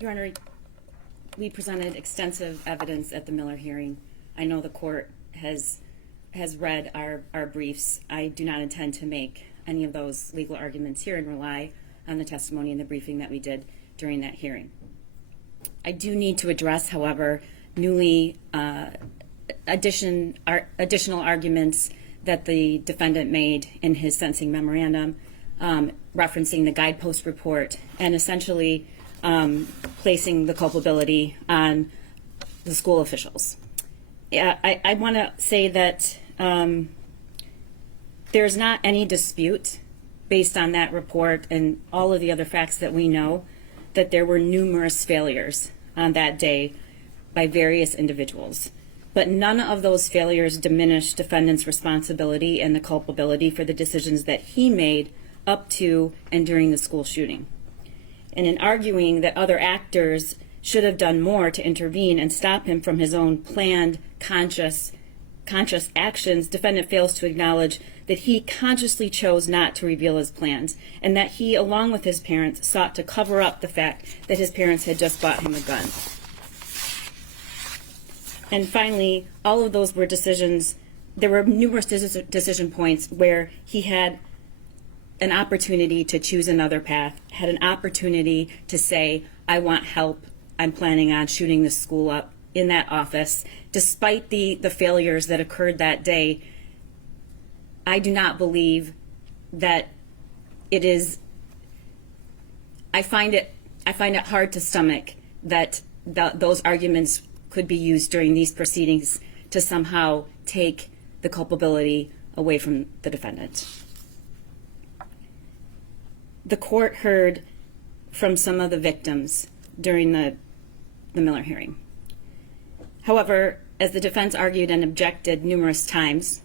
Your Honor, we presented extensive evidence at the Miller hearing. I know the court has read our briefs. I do not intend to make any of those legal arguments here and rely on the testimony and the briefing that we did during that hearing. I do need to address, however, newly additional arguments that the defendant made in his sentencing memorandum, referencing the guidepost report and essentially placing the culpability on the school officials. I want to say that there's not any dispute based on that report and all of the other facts that we know that there were numerous failures on that day by various individuals. But none of those failures diminish defendant's responsibility and the culpability for the decisions that he made up to and during the school shooting. And in arguing that other actors should have done more to intervene and stop him from his own planned, conscious actions, defendant fails to acknowledge that he consciously chose not to reveal his plans and that he, along with his parents, sought to cover up the fact that his parents had just bought him a gun. And finally, all of those were decisions, there were numerous decision points where he had an opportunity to choose another path, had an opportunity to say, I want help, I'm planning on shooting the school up in that office. Despite the failures that occurred that day, I do not believe that it is, I find it hard to stomach that those arguments could be used during these proceedings to somehow take the culpability away from the defendant. The court heard from some of the victims during the Miller hearing. However, as the defense argued and objected numerous times,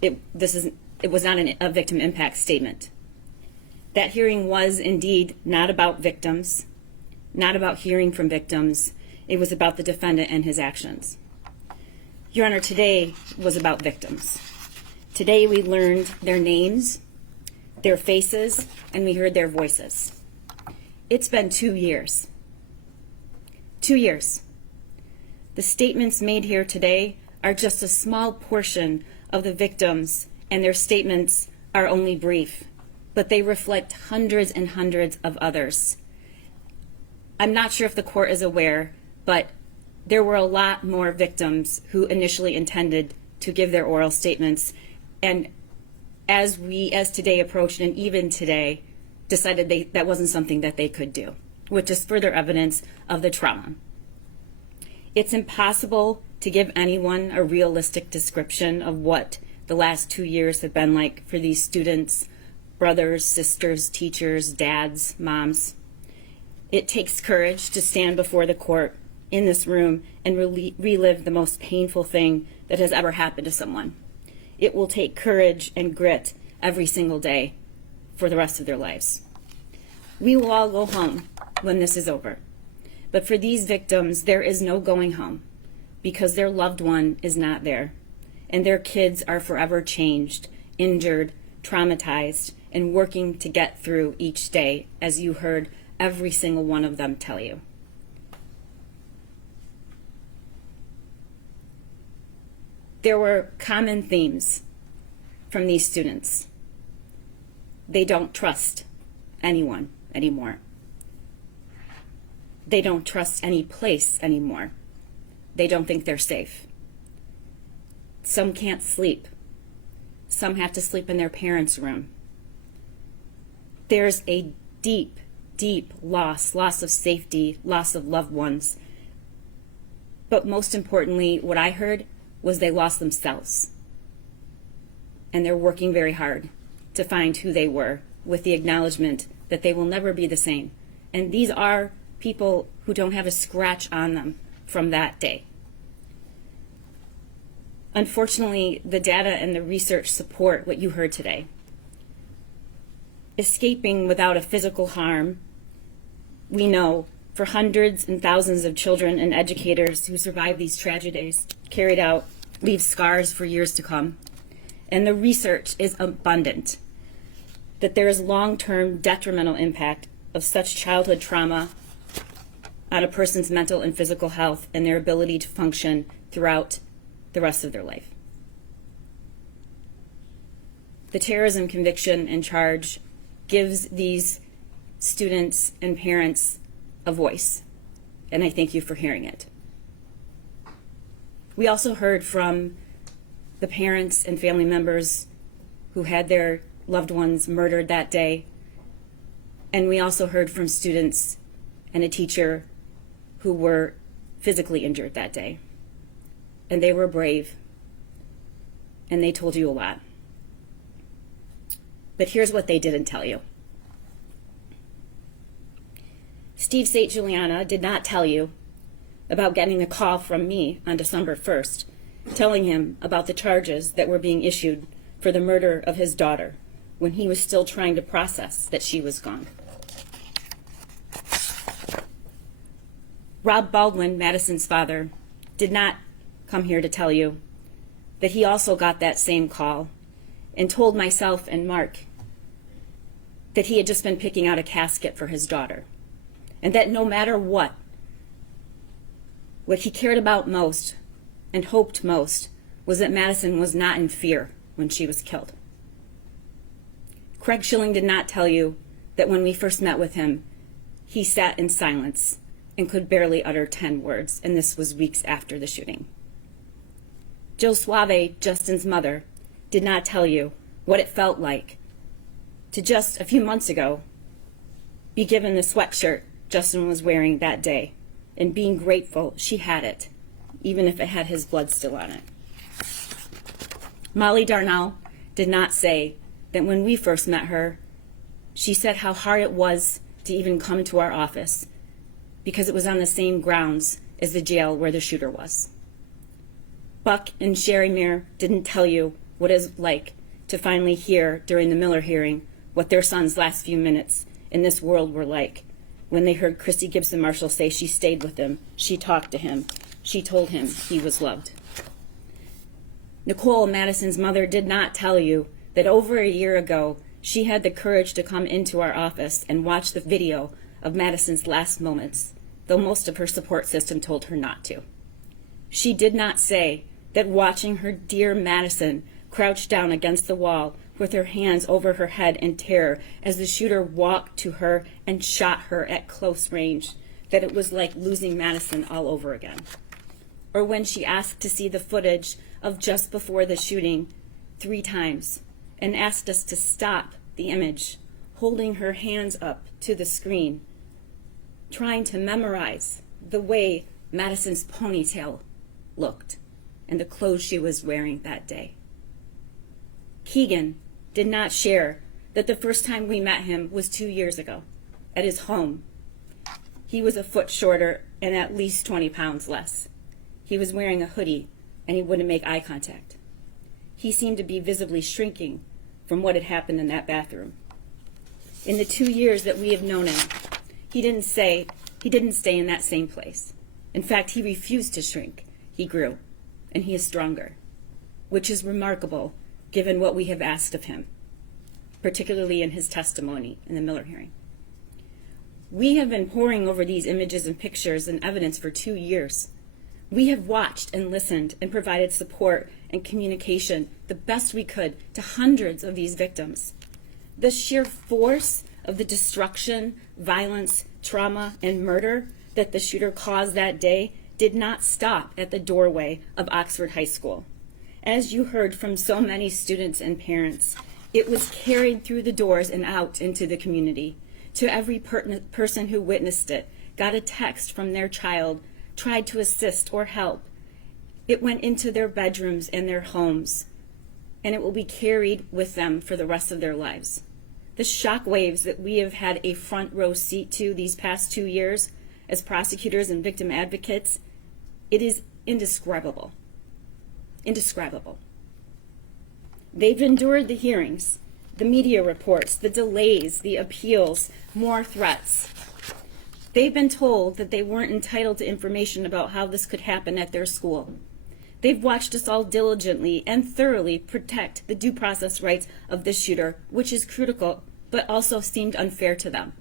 it was not a victim impact statement. That hearing was indeed not about victims, not about hearing from victims. It was about the defendant and his actions. Your Honor, today was about victims. Today we learned their names, their faces, and we heard their voices. It's been 2 years. 2 years. The statements made here today are just a small portion of the victims, and their statements are only brief, but they reflect hundreds and hundreds of others. I'm not sure if the court is aware, but there were a lot more victims who initially intended to give their oral statements, and as today approached, and even today, decided that wasn't something that they could do, which is further evidence of the trauma. It's impossible to give anyone a realistic description of what the last 2 years have been like for these students, brothers, sisters, teachers, dads, moms. It takes courage to stand before the court in this room and relive the most painful thing that has ever happened to someone. It will take courage and grit every single day for the rest of their lives. We will all go home when this is over. But for these victims, there is no going home because their loved one is not there, and their kids are forever changed, injured, traumatized, and working to get through each day, as you heard every single one of them tell you. There were common themes from these students. They don't trust anyone anymore. They don't trust any place anymore. They don't think they're safe. Some can't sleep. Some have to sleep in their parents' room. There's a deep, deep loss of safety, loss of loved ones. But most importantly, what I heard was they lost themselves. And they're working very hard to find who they were, with the acknowledgement that they will never be the same. And these are people who don't have a scratch on them from that day. Unfortunately, the data and the research support what you heard today. Escaping without a physical harm, we know, for hundreds and thousands of children and educators who survive these tragedies carried out, leave scars for years to come. And the research is abundant that there is long-term detrimental impact of such childhood trauma on a person's mental and physical health and their ability to function throughout the rest of their life. The terrorism conviction and charge gives these students and parents a voice, and I thank you for hearing it. We also heard from the parents and family members who had their loved ones murdered that day, and we also heard from students and a teacher who were physically injured that day. And they were brave, and they told you a lot. But here's what they didn't tell you. Steve St. Juliana did not tell you about getting a call from me on December 1st, telling him about the charges that were being issued for the murder of his daughter when he was still trying to process that she was gone. Rob Baldwin, Madison's father, did not come here to tell you that he also got that same call and told myself and Mark that he had just been picking out a casket for his daughter, and that no matter what he cared about most and hoped most was that Madison was not in fear when she was killed. Craig Schilling did not tell you that when we first met with him, he sat in silence and could barely utter 10 words, and this was weeks after the shooting. Jill Suave, Justin's mother, did not tell you what it felt like to just a few months ago be given the sweatshirt Justin was wearing that day and being grateful she had it, even if it had his blood still on it. Molly Darnell did not say that when we first met her, she said how hard it was to even come to our office because it was on the same grounds as the jail where the shooter was. Buck and Sherry Meir didn't tell you what it was like to finally hear during the Miller hearing what their son's last few minutes in this world were like when they heard Christy Gibson Marshall say she stayed with him, she talked to him, she told him he was loved. Nicole, Madison's mother, did not tell you that over a year ago she had the courage to come into our office and watch the video of Madison's last moments, though most of her support system told her not to. She did not say that watching her dear Madison crouched down against the wall with her hands over her head in terror as the shooter walked to her and shot her at close range, that it was like losing Madison all over again. Or when she asked to see the footage of just before the shooting 3 times and asked us to stop the image, holding her hands up to the screen, trying to memorize the way Madison's ponytail looked and the clothes she was wearing that day. Keegan did not share that the first time we met him was 2 years ago at his home. He was a foot shorter and at least 20 pounds less. He was wearing a hoodie and he wouldn't make eye contact. He seemed to be visibly shrinking from what had happened in that bathroom. In the 2 years that we have known him, he didn't stay in that same place. In fact, he refused to shrink. He grew, and he is stronger, which is remarkable given what we have asked of him, particularly in his testimony in the Miller hearing. We have been poring over these images and pictures and evidence for 2 years. We have watched and listened and provided support and communication the best we could to hundreds of these victims. The sheer force of the destruction, violence, trauma, and murder that the shooter caused that day did not stop at the doorway of Oxford High School. As you heard from so many students and parents, it was carried through the doors and out into the community. To every person who witnessed it, got a text from their child, tried to assist or help. It went into their bedrooms and their homes, and it will be carried with them for the rest of their lives. The shock waves that we have had a front row seat to these past 2 years as prosecutors and victim advocates, it is indescribable. Indescribable. They've endured the hearings, the media reports, the delays, the appeals, more threats. They've been told that they weren't entitled to information about how this could happen at their school. They've watched us all diligently and thoroughly protect the due process rights of the shooter, which is critical, but also seemed unfair to them.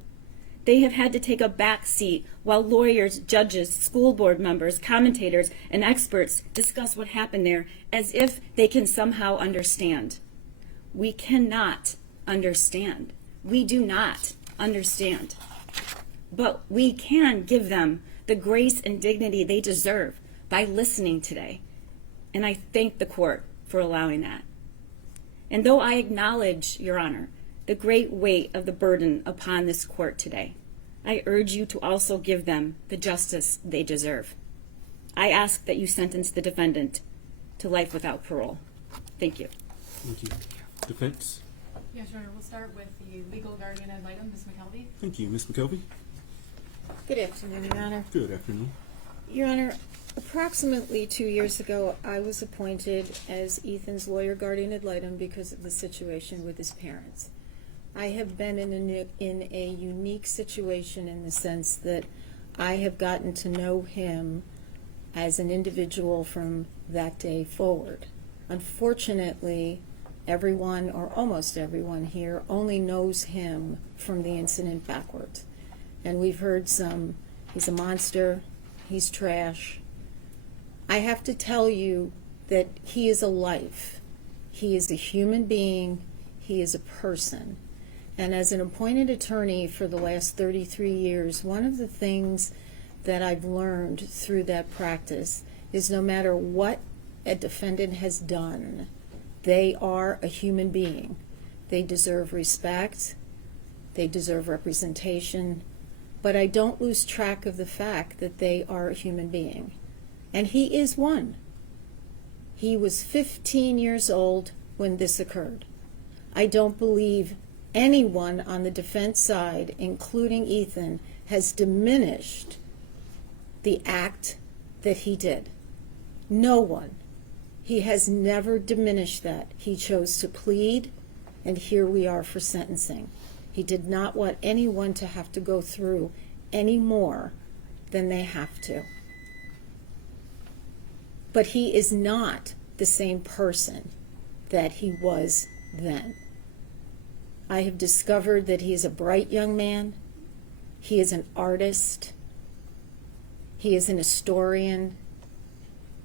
They have had to take a back seat while lawyers, judges, school board members, commentators, and experts discuss what happened there as if they can somehow understand. We cannot understand. We do not understand. But we can give them the grace and dignity they deserve by listening today. And I thank the court for allowing that. And though I acknowledge, Your Honor, the great weight of the burden upon this court today, I urge you to also give them the justice they deserve. I ask that you sentence the defendant to life without parole. Thank you. Thank you. Defense? Yes, Your Honor, we'll start with the legal guardian ad litem, Ms. McKelvey. Thank you. Ms. McKelvey? Good afternoon, Your Honor. Good afternoon. Your Honor, approximately 2 years ago, I was appointed as Ethan's lawyer guardian ad litem because of the situation with his parents. I have been in a unique situation in the sense that I have gotten to know him as an individual from that day forward. Unfortunately, everyone, or almost everyone here, only knows him from the incident backwards. And we've heard some, he's a monster, he's trash. I have to tell you that he is a life. He is a human being. He is a person. And as an appointed attorney for the last 33 years, one of the things that I've learned through that practice is no matter what a defendant has done, they are a human being. They deserve respect. They deserve representation. But I don't lose track of the fact that they are a human being. And he is one. He was 15 years old when this occurred. I don't believe anyone on the defense side, including Ethan, has diminished the act that he did. No one. He has never diminished that. He chose to plead, and here we are for sentencing. He did not want anyone to have to go through any more than they have to. But he is not the same person that he was then. I have discovered that he is a bright young man. He is an artist. He is an historian.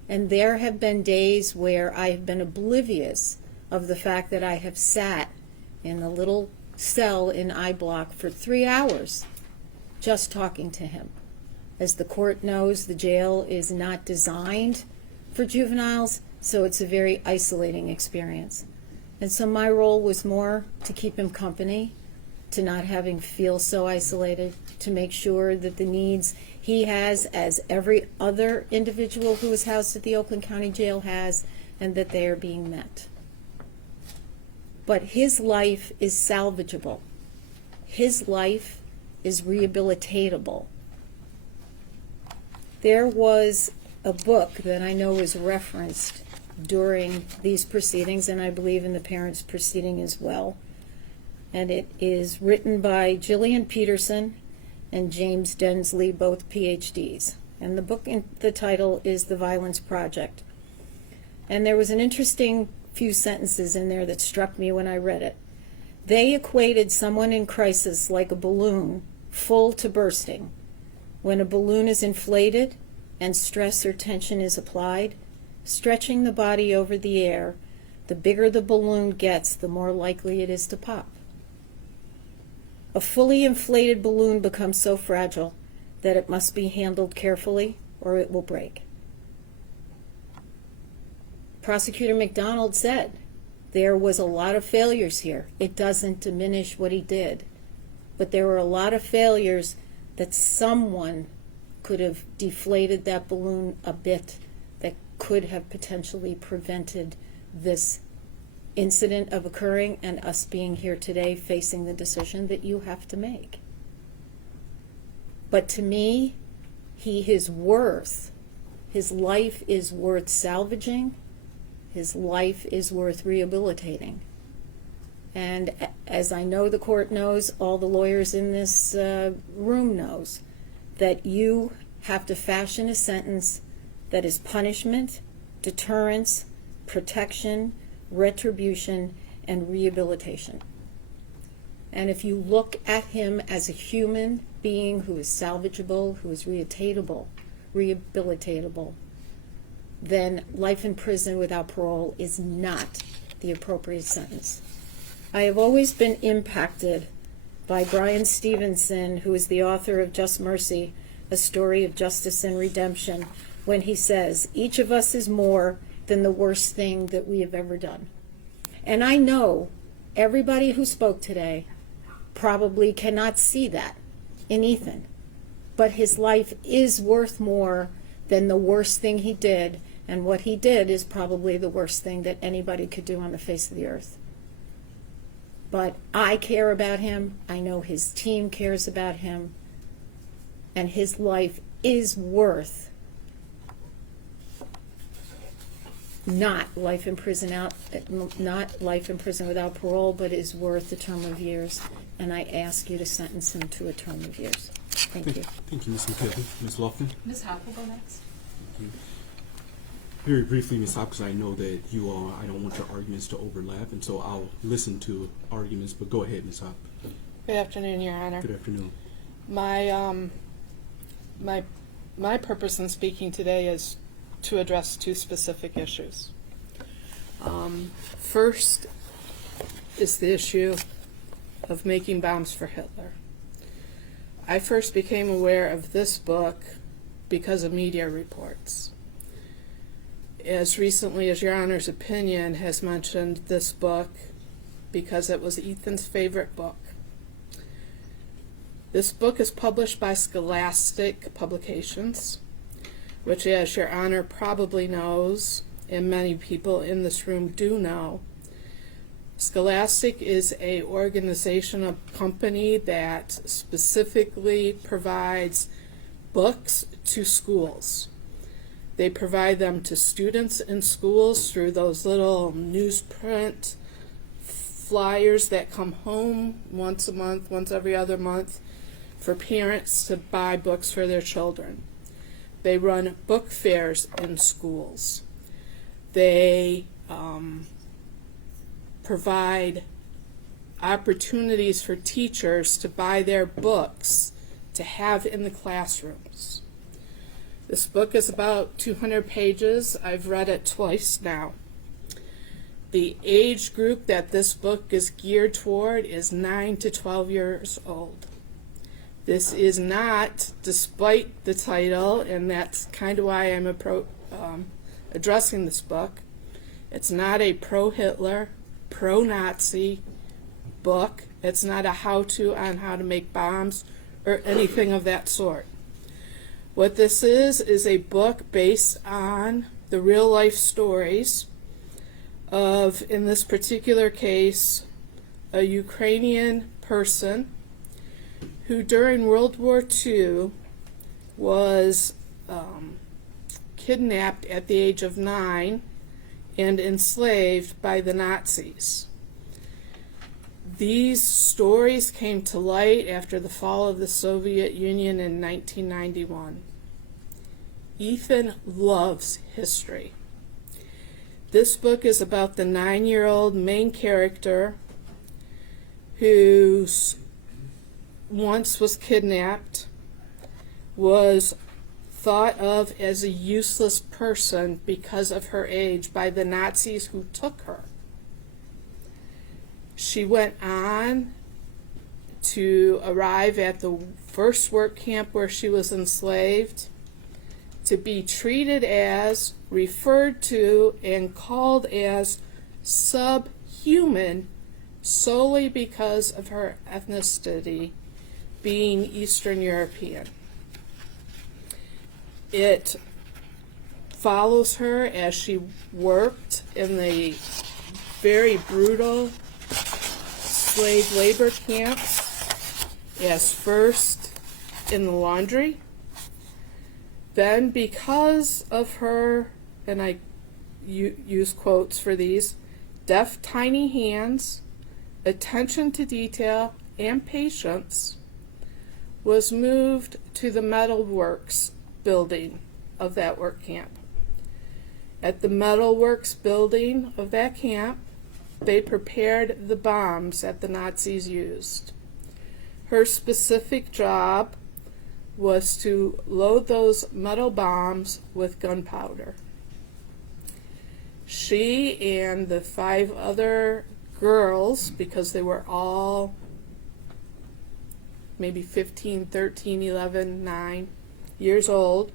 And there have been days where I have been oblivious of the fact that I have sat in the little cell in I Block for 3 hours just talking to him. As the court knows, the jail is not designed for juveniles, so it's a very isolating experience. And so my role was more to keep him company, to not have him feel so isolated, to make sure that the needs he has, as every other individual who is housed at the Oakland County Jail has, and that they are being met. But his life is salvageable. His life is rehabilitatable. There was a book that I know is referenced during these proceedings, and I believe in the parents' proceeding as well. And it is written by Gillian Peterson and James Densley, both PhDs. And the book, the title is The Violence Project. And there was an interesting few sentences in there that struck me when I read it. They equated someone in crisis like a balloon full to bursting. When a balloon is inflated and stress or tension is applied, stretching the body over the air, the bigger the balloon gets, the more likely it is to pop. A fully inflated balloon becomes so fragile that it must be handled carefully or it will break. Prosecutor McDonald said there was a lot of failures here. It doesn't diminish what he did, but there were a lot of failures that someone could have deflated that balloon a bit that could have potentially prevented this incident of occurring and us being here today facing the decision that you have to make. But to me, his life is worth salvaging. His life is worth rehabilitating. And as I know the court knows, all the lawyers in this room knows, that you have to fashion a sentence that is punishment, deterrence, protection, retribution, and rehabilitation. And if you look at him as a human being who is salvageable, who is rehabilitatable, then life in prison without parole is not the appropriate sentence. I have always been impacted by Brian Stevenson, who is the author of Just Mercy, A Story of Justice and Redemption, when he says, each of us is more than the worst thing that we have ever done. And I know everybody who spoke today probably cannot see that in Ethan, but his life is worth more than the worst thing he did, and what he did is probably the worst thing that anybody could do on the face of the earth. But I care about him, I know his team cares about him, and his life is worth not life in prison without parole, but is worth a term of years. And I ask you to sentence him to a term of years. Thank you. Thank you, Ms. McKelvey. Ms. Lofton? Ms. Hopp will go next. Thank you. Very briefly, Ms. Hopp, because I know that you all, I don't want your arguments to overlap, and so I'll listen to arguments, but go ahead, Ms. Hopp. Good afternoon, Your Honor. Good afternoon. My purpose in speaking today is to address two specific issues. First is the issue of making bombs for Hitler. I first became aware of this book because of media reports. As recently as Your Honor's opinion has mentioned this book because it was Ethan's favorite book. This book is published by Scholastic Publications, which, as Your Honor probably knows, and many people in this room do know, Scholastic is a organization, a company that specifically provides books to schools. They provide them to students in schools through those little newsprint flyers that come home once a month, once every other month, for parents to buy books for their children. They run book fairs in schools. They provide opportunities for teachers to buy their books to have in the classrooms. This book is about 200 pages. I've read it twice now. The age group that this book is geared toward is 9 to 12 years old. This is not, despite the title, and that's kind of why I'm addressing this book, it's not a pro-Hitler, pro-Nazi book. It's not a how-to on how to make bombs or anything of that sort. What this is a book based on the real-life stories of, in this particular case, a Ukrainian person who during World War II was kidnapped at the age of 9 and enslaved by the Nazis. These stories came to light after the fall of the Soviet Union in 1991. Ethan loves history. This book is about the 9-year-old main character who once was kidnapped, was thought of as a useless person because of her age by the Nazis who took her. She went on to arrive at the first work camp where she was enslaved, to be treated as, referred to, and called as subhuman solely because of her ethnicity, being Eastern European. It follows her as she worked in the very brutal slave labor camps, as first in the laundry, then because of her, and I use quotes for these, deft tiny hands, attention to detail, and patience, was moved to the metalworks building of that work camp. At the metalworks building of that camp, they prepared the bombs that the Nazis used. Her specific job was to load those metal bombs with gunpowder. She and the 5 other girls, because they were all maybe 15, 13, 11, 9 years old,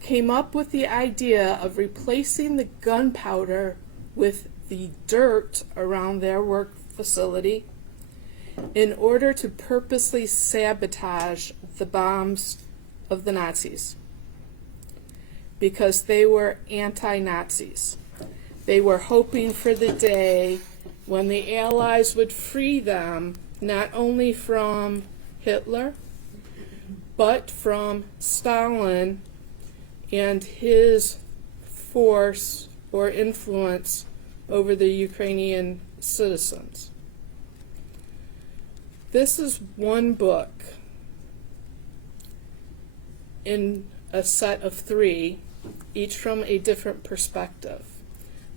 came up with the idea of replacing the gunpowder with the dirt around their work facility in order to purposely sabotage the bombs of the Nazis, because they were anti-Nazis. They were hoping for the day when the Allies would free them not only from Hitler, but from Stalin and his force or influence over the Ukrainian citizens. This is one book in a set of 3, each from a different perspective.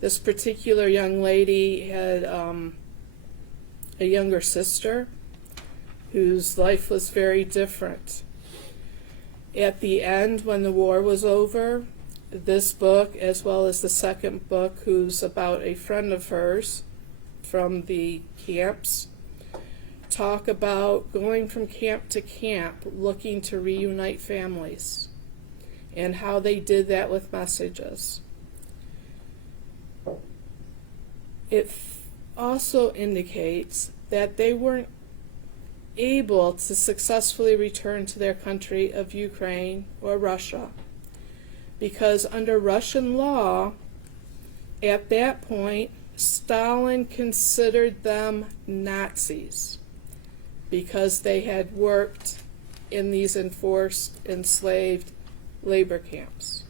This particular young lady had a younger sister whose life was very different. At the end, when the war was over, this book, as well as the second book, who's about a friend of hers from the camps, talk about going from camp to camp, looking to reunite families, and how they did that with messages. It also indicates that they weren't able to successfully return to their country of Ukraine or Russia, because under Russian law, at that point, Stalin considered them Nazis because they had worked in these enforced enslaved labor camps.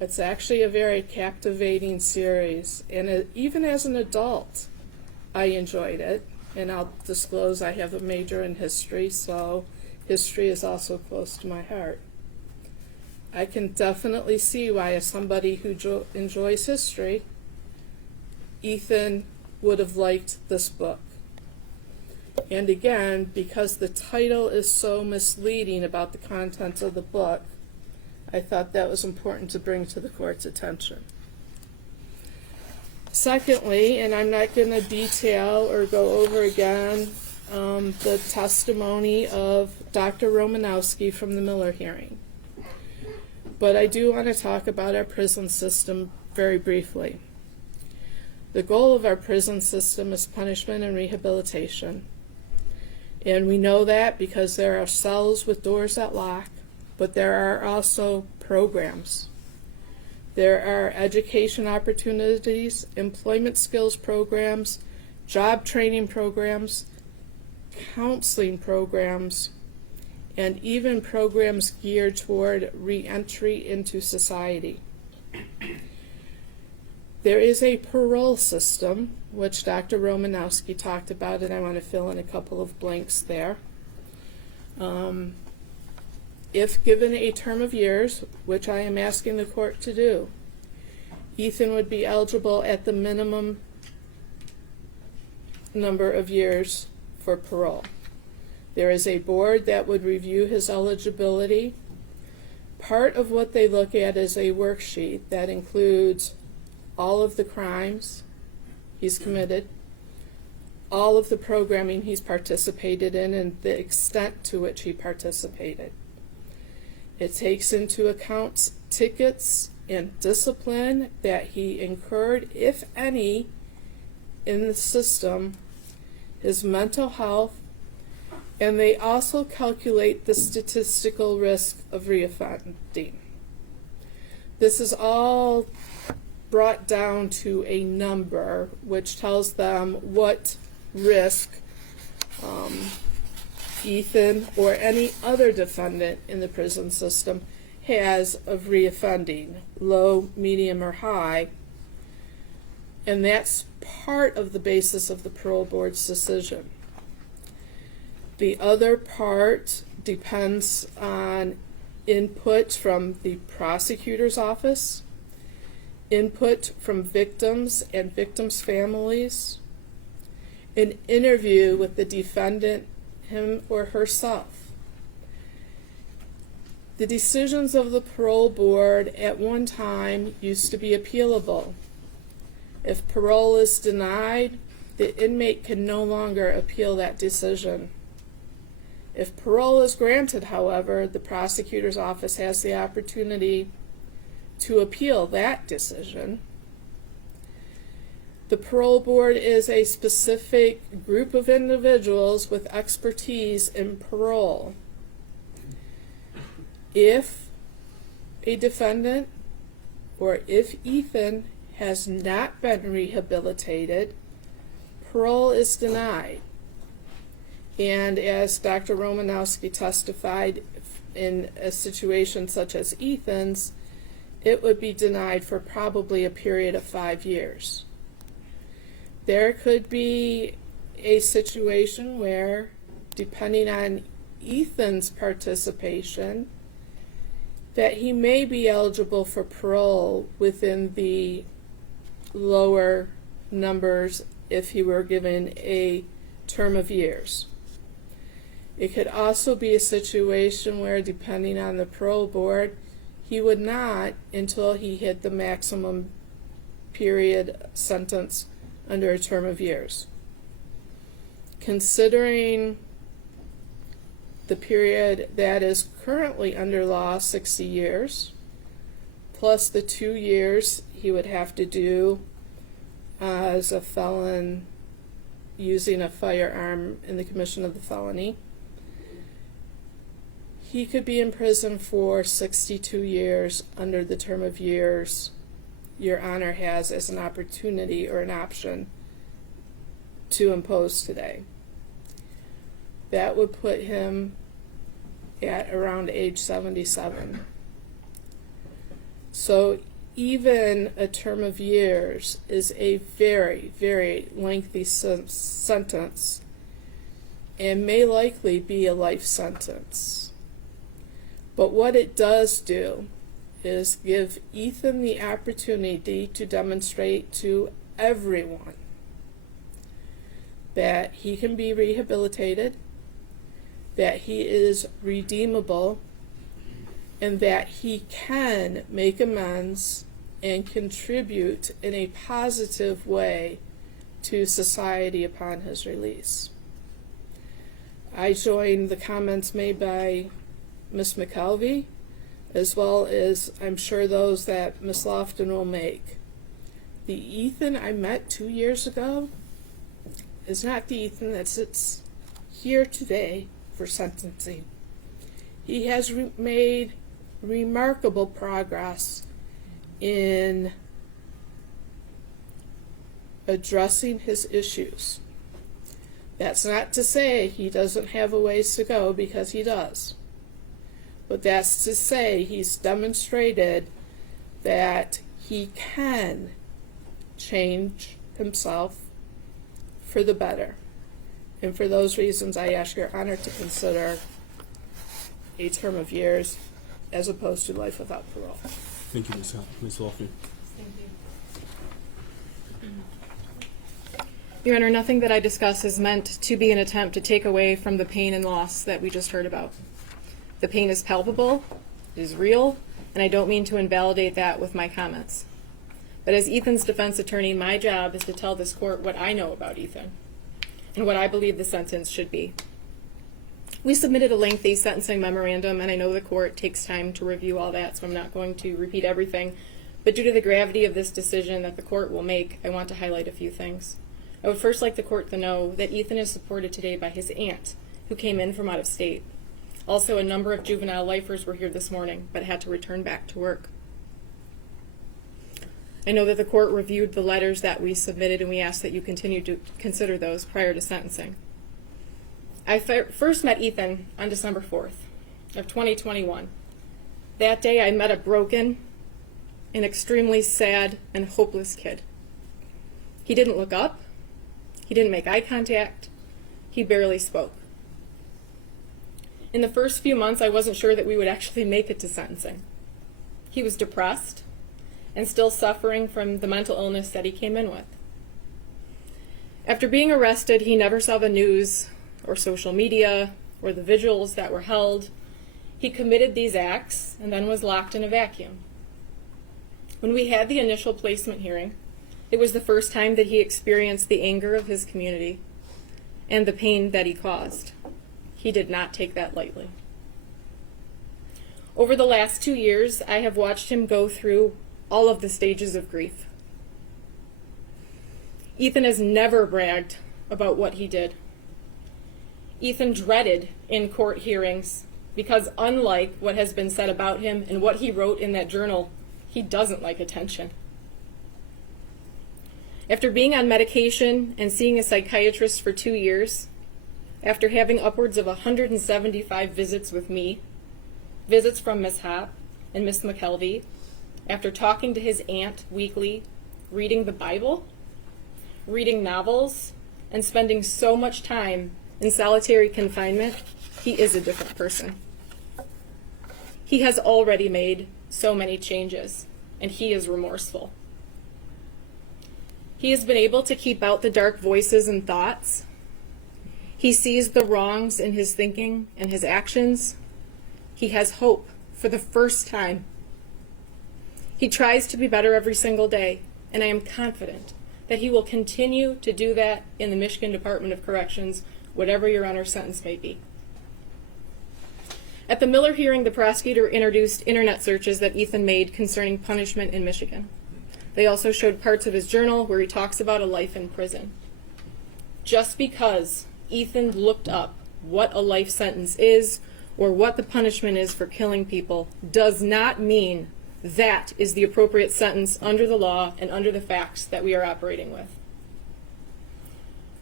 It's actually a very captivating series, and even as an adult, I enjoyed it. And I'll disclose I have a major in history, so history is also close to my heart. I can definitely see why, as somebody who enjoys history, Ethan would have liked this book. And again, because the title is so misleading about the contents of the book, I thought that was important to bring to the court's attention. Secondly, and I'm not going to detail or go over again the testimony of Dr. Romanowski from the Miller hearing, but I do want to talk about our prison system very briefly. The goal of our prison system is punishment and rehabilitation, and we know that because there are cells with doors that lock, but there are also programs. There are education opportunities, employment skills programs, job training programs, counseling programs, and even programs geared toward re-entry into society. There is a parole system, which Dr. Romanowski talked about, and I want to fill in a couple of blanks there. If given a term of years, which I am asking the court to do, Ethan would be eligible at the minimum number of years for parole. There is a board that would review his eligibility. Part of what they look at is a worksheet that includes all of the crimes he's committed, all of the programming he's participated in, and the extent to which he participated. It takes into account tickets and discipline that he incurred, if any, in the system, his mental health, and they also calculate the statistical risk of reoffending. This is all brought down to a number which tells them what risk Ethan or any other defendant in the prison system has of reoffending, low, medium, or high, and that's part of the basis of the parole board's decision. The other part depends on input from the prosecutor's office input from victims and victims' families, an interview with the defendant, him or herself. The decisions of the parole board at one time used to be appealable. If parole is denied, the inmate can no longer appeal that decision. If parole is granted, however, the prosecutor's office has the opportunity to appeal that decision. The parole board is a specific group of individuals with expertise in parole. If a defendant or if Ethan has not been rehabilitated, parole is denied. And as Dr. Romanowski testified, in a situation such as Ethan's, it would be denied for probably a period of 5 years. There could be a situation where, depending on Ethan's participation, that he may be eligible for parole within the lower numbers if he were given a term of years. It could also be a situation where, depending on the parole board, he would not until he hit the maximum period sentence under a term of years. Considering the period that is currently under law, 60 years, plus the 2 years he would have to do as a felon using a firearm in the commission of the felony, he could be in prison for 62 years under the term of years Your Honor has as an opportunity or an option to impose today. That would put him at around age 77. So even a term of years is a very, very lengthy sentence and may likely be a life sentence. But what it does do is give Ethan the opportunity to demonstrate to everyone that he can be rehabilitated, that he is redeemable, and that he can make amends and contribute in a positive way to society upon his release. I join the comments made by Ms. McKelvey, as well as I'm sure those that Ms. Lofton will make. The Ethan I met 2 years ago is not the Ethan that sits here today for sentencing. He has made remarkable progress in addressing his issues. That's not to say he doesn't have a ways to go, because he does. But that's to say he's demonstrated that he can change himself for the better. And for those reasons, I ask Your Honor to consider a term of years as opposed to life without parole. Thank you, Ms. Lofton. Thank you. Your Honor, nothing that I discuss is meant to be an attempt to take away from the pain and loss that we just heard about. The pain is palpable, it is real, and I don't mean to invalidate that with my comments. But as Ethan's defense attorney, my job is to tell this court what I know about Ethan and what I believe the sentence should be. We submitted a lengthy sentencing memorandum, and I know the court takes time to review all that, so I'm not going to repeat everything. But due to the gravity of this decision that the court will make, I want to highlight a few things. I would first like the court to know that Ethan is supported today by his aunt, who came in from out of state. Also, a number of juvenile lifers were here this morning, but had to return back to work. I know that the court reviewed the letters that we submitted, and we ask that you continue to consider those prior to sentencing. I first met Ethan on December 4th of 2021. That day I met a broken and extremely sad and hopeless kid. He didn't look up. He didn't make eye contact. He barely spoke. In the first few months, I wasn't sure that we would actually make it to sentencing. He was depressed, and still suffering from the mental illness that he came in with. After being arrested, he never saw the news or social media or the vigils that were held. He committed these acts and then was locked in a vacuum. When we had the initial placement hearing, it was the first time that he experienced the anger of his community and the pain that he caused. He did not take that lightly. Over the last 2 years, I have watched him go through all of the stages of grief. Ethan has never bragged about what he did. Ethan dreaded in court hearings because, unlike what has been said about him and what he wrote in that journal, he doesn't like attention. After being on medication and seeing a psychiatrist for 2 years, after having upwards of 175 visits with me, visits from Ms. Hopp and Ms. McKelvey, after talking to his aunt weekly, reading the Bible, reading novels, and spending so much time in solitary confinement, he is a different person. He has already made so many changes, and he is remorseful. He has been able to keep out the dark voices and thoughts. He sees the wrongs in his thinking and his actions. He has hope for the first time. He tries to be better every single day, and I am confident that he will continue to do that in the Michigan Department of Corrections, whatever your Honor's sentence may be. At the Miller hearing, the prosecutor introduced internet searches that Ethan made concerning punishment in Michigan. They also showed parts of his journal where he talks about a life in prison. Just because Ethan looked up what a life sentence is or what the punishment is for killing people does not mean that is the appropriate sentence under the law and under the facts that we are operating with.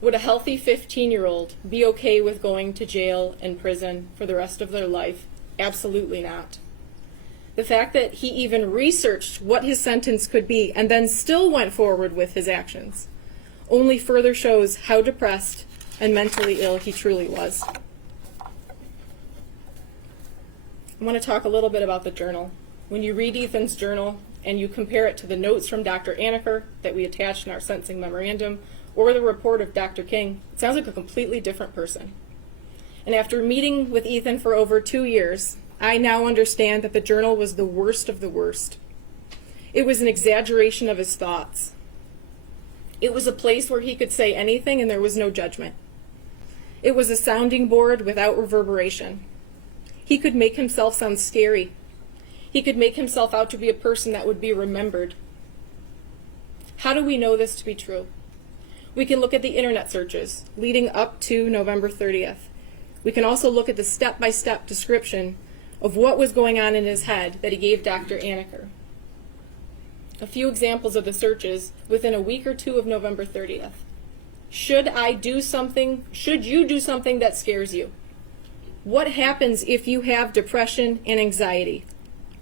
Would a healthy 15-year-old be okay with going to jail and prison for the rest of their life? Absolutely not. The fact that he even researched what his sentence could be and then still went forward with his actions only further shows how depressed and mentally ill he truly was. I want to talk a little bit about the journal. When you read Ethan's journal and you compare it to the notes from Dr. Anaker that we attached in our sentencing memorandum or the report of Dr. King, it sounds like a completely different person. And after meeting with Ethan for over 2 years, I now understand that the journal was the worst of the worst. It was an exaggeration of his thoughts. It was a place where he could say anything and there was no judgment. It was a sounding board without reverberation. He could make himself sound scary. He could make himself out to be a person that would be remembered. How do we know this to be true? We can look at the internet searches leading up to November 30th. We can also look at the step-by-step description of what was going on in his head that he gave Dr. Anaker. A few examples of the searches within a week or two of November 30th. Should you do something that scares you? What happens if you have depression and anxiety?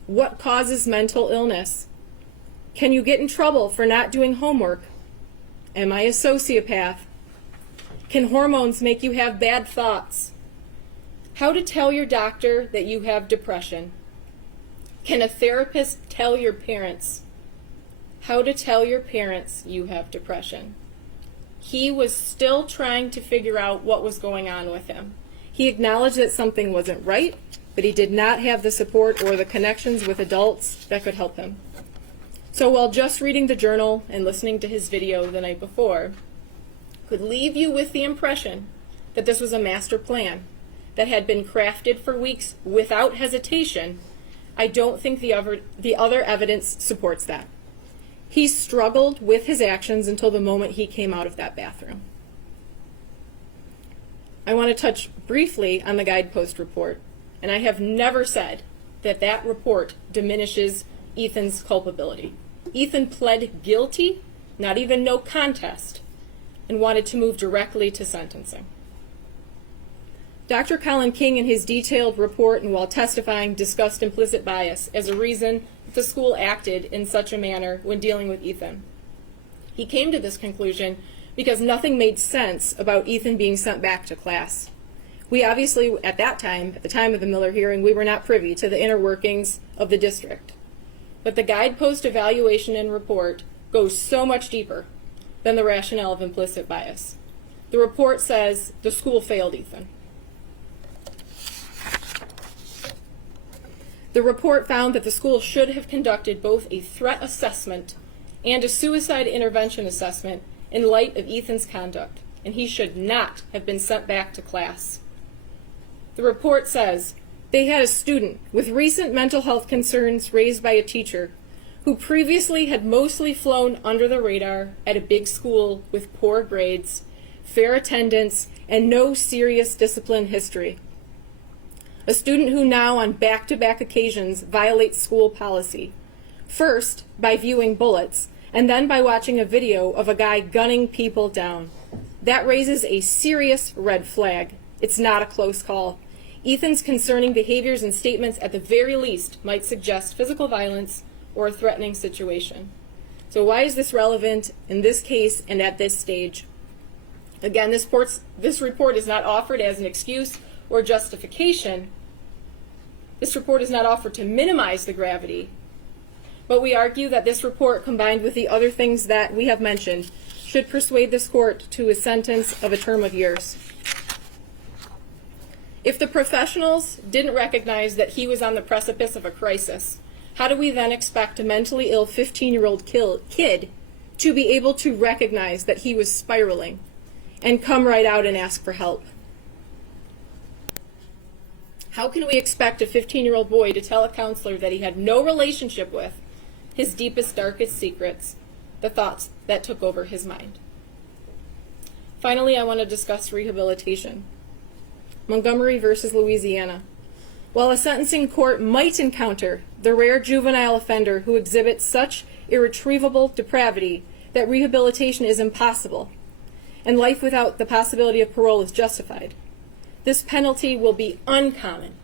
What causes mental illness? Can you get in trouble for not doing homework? Am I a sociopath? Can hormones make you have bad thoughts? How to tell your doctor that you have depression? Can a therapist tell your parents? How to tell your parents you have depression? He was still trying to figure out what was going on with him. He acknowledged that something wasn't right, but he did not have the support or the connections with adults that could help him. So while just reading the journal and listening to his video the night before could leave you with the impression that this was a master plan that had been crafted for weeks without hesitation, I don't think the other evidence supports that. He struggled with his actions until the moment he came out of that bathroom. I want to touch briefly on the guidepost report, and I have never said that that report diminishes Ethan's culpability. Ethan pled guilty, not even no contest, and wanted to move directly to sentencing. Dr. Colin King, in his detailed report and while testifying, discussed implicit bias as a reason that the school acted in such a manner when dealing with Ethan. He came to this conclusion because nothing made sense about Ethan being sent back to class. We obviously, at the time of the Miller hearing, we were not privy to the inner workings of the district. but the guidepost evaluation and report goes so much deeper than the rationale of implicit bias. The report says the school failed Ethan. The report found that the school should have conducted both a threat assessment and a suicide intervention assessment in light of Ethan's conduct, and he should not have been sent back to class. The report says they had a student with recent mental health concerns raised by a teacher who previously had mostly flown under the radar at a big school with poor grades, fair attendance, and no serious discipline history. A student who now on back-to-back occasions violates school policy. First, by viewing bullets, and then by watching a video of a guy gunning people down. That raises a serious red flag. It's not a close call. Ethan's concerning behaviors and statements at the very least might suggest physical violence or a threatening situation. So why is this relevant in this case and at this stage? Again, this report is not offered as an excuse or justification. This report is not offered to minimize the gravity, but we argue that this report, combined with the other things that we have mentioned, should persuade this court to a sentence of a term of years. If the professionals didn't recognize that he was on the precipice of a crisis, how do we then expect a mentally ill 15-year-old kid to be able to recognize that he was spiraling and come right out and ask for help? How can we expect a 15-year-old boy to tell a counselor that he had no relationship with his deepest, darkest secrets, the thoughts that took over his mind? Finally, I want to discuss rehabilitation. Montgomery versus Louisiana. While a sentencing court might encounter the rare juvenile offender who exhibits such irretrievable depravity that rehabilitation is impossible, and life without the possibility of parole is justified, this penalty will be uncommon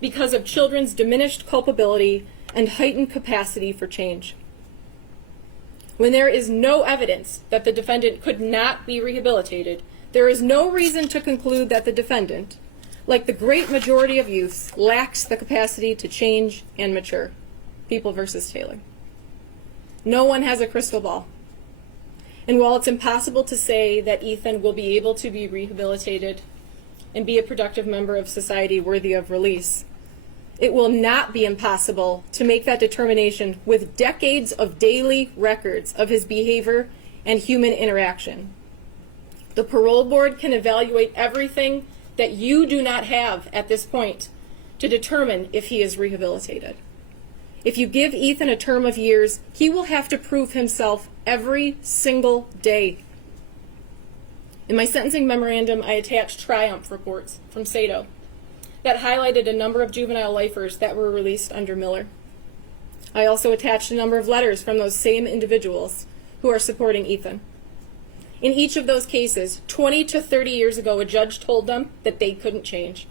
because of children's diminished culpability and heightened capacity for change. When there is no evidence that the defendant could not be rehabilitated, there is no reason to conclude that the defendant, like the great majority of youths, lacks the capacity to change and mature. People versus Taylor. No one has a crystal ball. And while it's impossible to say that Ethan will be able to be rehabilitated and be a productive member of society worthy of release, it will not be impossible to make that determination with decades of daily records of his behavior and human interaction. The parole board can evaluate everything that you do not have at this point to determine if he is rehabilitated. If you give Ethan a term of years, he will have to prove himself every single day. In my sentencing memorandum, I attached triumph reports from Sato that highlighted a number of juvenile lifers that were released under Miller. I also attached a number of letters from those same individuals who are supporting Ethan. In each of those cases, 20 to 30 years ago, a judge told them that they couldn't change,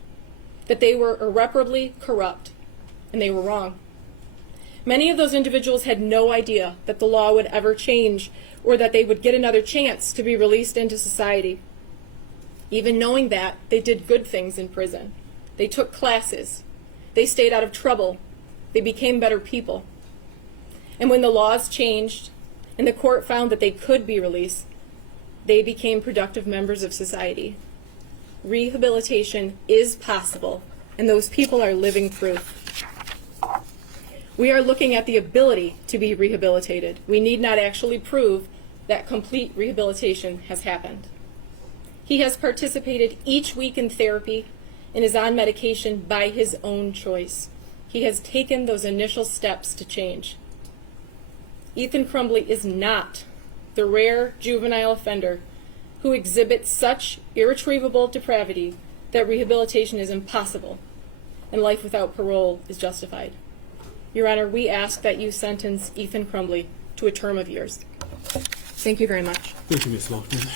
that they were irreparably corrupt, and they were wrong. Many of those individuals had no idea that the law would ever change or that they would get another chance to be released into society. Even knowing that, they did good things in prison. They took classes. They stayed out of trouble. They became better people. And when the laws changed and the court found that they could be released, they became productive members of society. Rehabilitation is possible, and those people are living proof. We are looking at the ability to be rehabilitated. We need not actually prove that complete rehabilitation has happened. He has participated each week in therapy and is on medication by his own choice. He has taken those initial steps to change. Ethan Crumbley is not the rare juvenile offender who exhibits such irretrievable depravity that rehabilitation is impossible and life without parole is justified. Your Honor, we ask that you sentence Ethan Crumbley to a term of years. Thank you very much. Thank you, Ms. Loughlin.